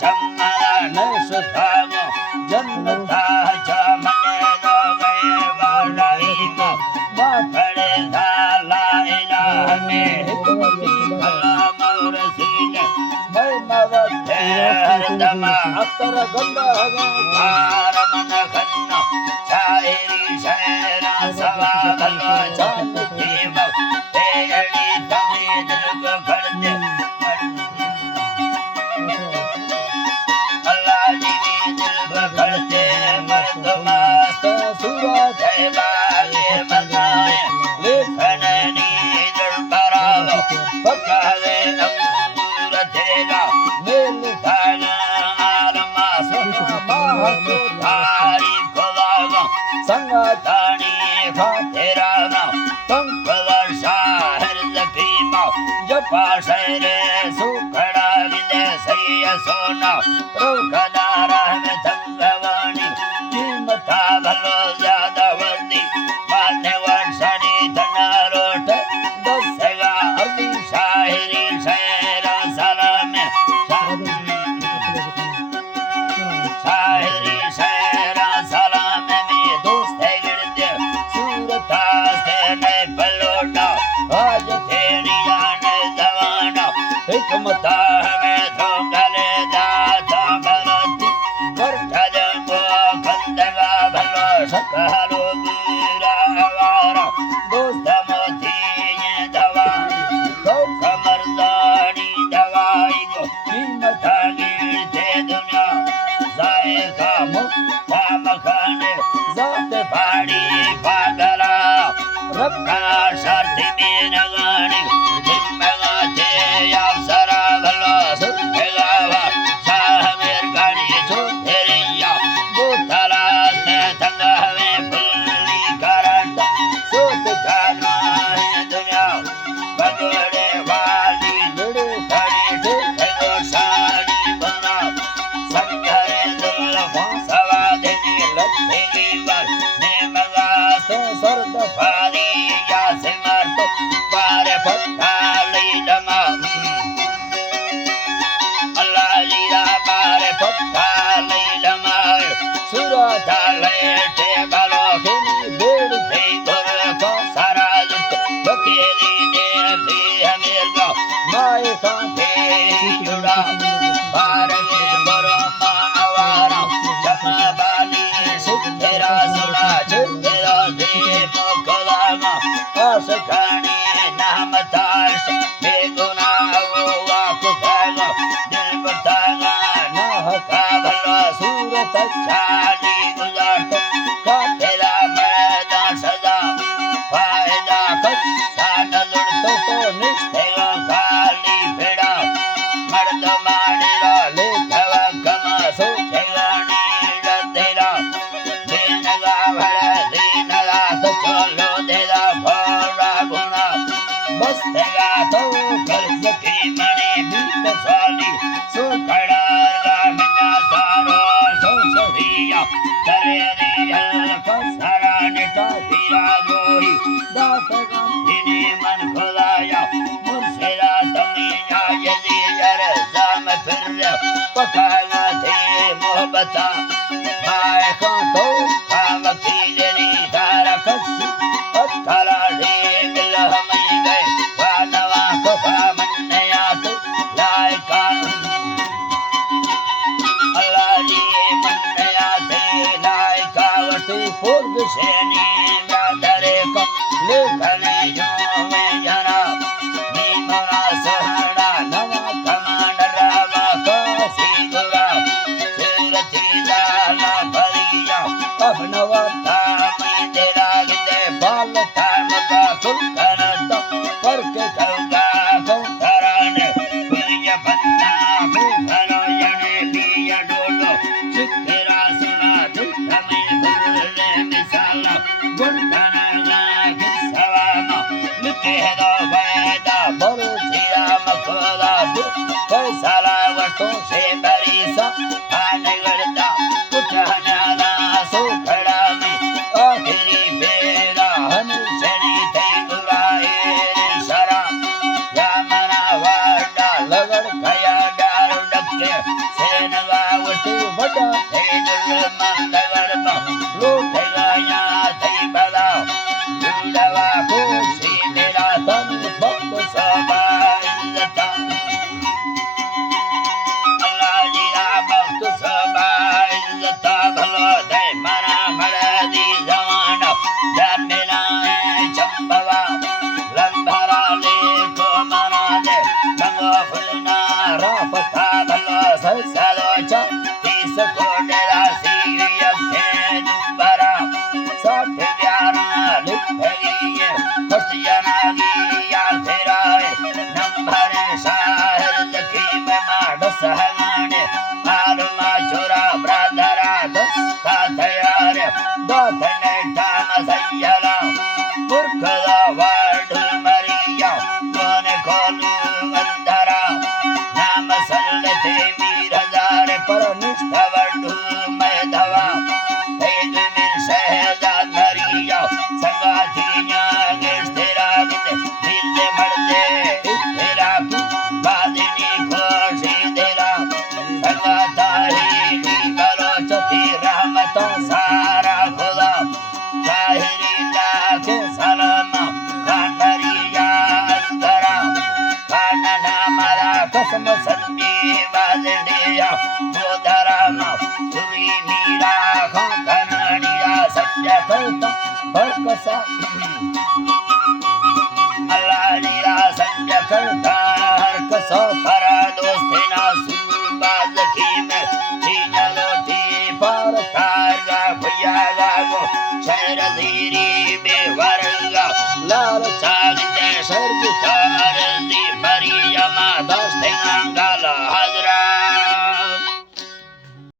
चमन सुधाम जन्मता चमने दोगे वालाइम बाफड़े धाला इलाहने कलाम और सीने मैं मवत्ते हरदमा अक्तर गंदा भार मन खन्ना शायरी शैरा सवा भलो चांद देव तेरी तमी दिल को खड़ते अल्लाह जी दिल को खड़ते मर्दमास्त सूरत है बागे मनाए लेखन नीदर बराव पकावे अंगूर तेरा मेल थाना आरमा सुमा थारी खुदावा संगतानी फातेराना पंकवर शाहर जकीमा जपा शहरे सुखड़ा विदे सैय सोना रोकदारा में तंगवानी कीमता भलो ज्यादा वर्दी माने वर्षानी धना रोट दसेगा अभी शायरी शहरा सलाम शायरी शहरा सलाम में दोस्त गिरते सूरता से नहीं पलोटा आज तेरी जाने जवाना हिकमता में धोखले दाता भरती वर्षा जंगो खंदगा भलो सकहारो बुरा आवारा दोस्त मोती ये दवा तो कमरदानी दवाई को कीमता गिरते दुनिया जाए कामो काम खाने जाते पानी पागला रखा शर्ती में नगानी जिम्मेगाते यावसरा भलो सुखेगावा शाह मेर गानी चोथेरिया बोतला से तंगा में फुल्ली करंट सोत खाना है दुनिया बगड़े वाली लड़े खड़ी ढेर को साड़ी बना संघरे दिल सवा देनी लट्ठे वर ने मगा से सर्द फारी या से मर्द बारे पत्ता ली दमा अल्लाह लीला बारे पत्ता ली दमा सुरता लेटे बालो खेनी बेड़ थे गुर को सारा जुट बकेरी दे भी हमें गा माए कांटे जुड़ा बारे में बरो मावारा जमा बाली सुखेरा सुना चुकेरा दे मोकलामा आसखानी नाम ताश बेगुना वो आप खागा दिल बतागा ना का भला सूरत चाली गुजारतो का तेरा मर्दा सजा फायदा कस सान लुड़तो तो निष्ठेगा खाली फेड़ा मर्द मानेरा लेखवा कमा सोचेगा नीला तेरा दीनगा भरा दीनगा तो चलो देगा भरा गुना बस तेगा तो कर्ज की मणि बीत साली सो खड़ा मिना तारो सो सभिया करे रियल कसरा नेटा तीरा गोही दात गंधिनी मन खुदाया मुर्शिदा तमिया यजी यर जाम फिर पकाना थे मोहब्बता आए को तो वकीलनी तारा कस अठारा रे दिल हमें गए वानवा कफा मन्नयात लायका अल्लाह जी मन्नयात लायका वस्तु पूर्व सेनी ब्रादरे को लेखने जो में जना नीमरा सहना नवा कमांडरा वाका सिगुरा सूरती लाला भरिया अपनवा तामी तेरा गिदे बाल तामका कुलकरत परके कौगा कौतराने कुरिया बन्ना भूखनो यने लिया डोलो चित्तेरा सुना दुख में भूले मिसाला दातने टाम सैयला पुरखदा वार्ड मरिया कोने खोलू अंधरा नाम सल्लते मीर हजार पर निष्ठा वड्डू मैधवा तेज मिर सहजा नरिया संगातिया गेस्तेरा गिते मिलते मरते तेरा की बादिनी खोशी तेरा संगाताही निकलो चती रहमत सारा खुदा ताहिरी लाके सलामा कानरिया अंधरा कानना मरा कसम संदी बाजडिया बोधरामा सुरी मीरा खननिया सत्य करता बरकसा अल्लाह सत्य करता हर कसो परा दोस्तिना सुबाज की में चीना लोटी पर तारा भैया लागो शहर धीरी में वरगा लाल चाग दे सर्ग